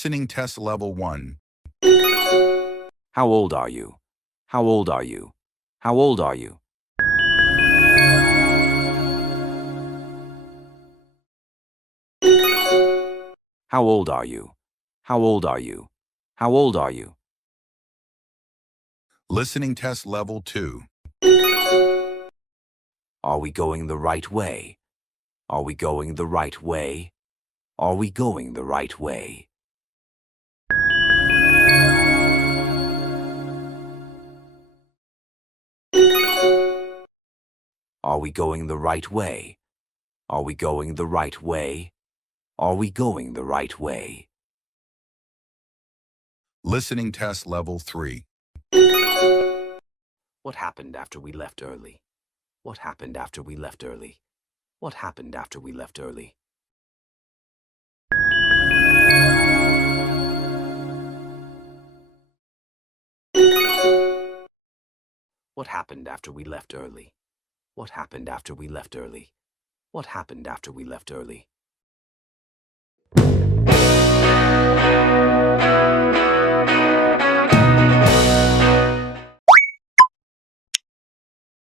Listening test level 1. How old are you? How old are you? How old are you? How old are you? How old are you? How old are you? Listening test level 2. Are we going the right way? Are we going the right way? Are we going the right way? Are we going the right way? Are we going the right way? Are we going the right way? Listening test level 3. What happened after we left early? What happened after we left early? What happened after we left early? What happened after we left early? What happened after we left early? What happened after we left early?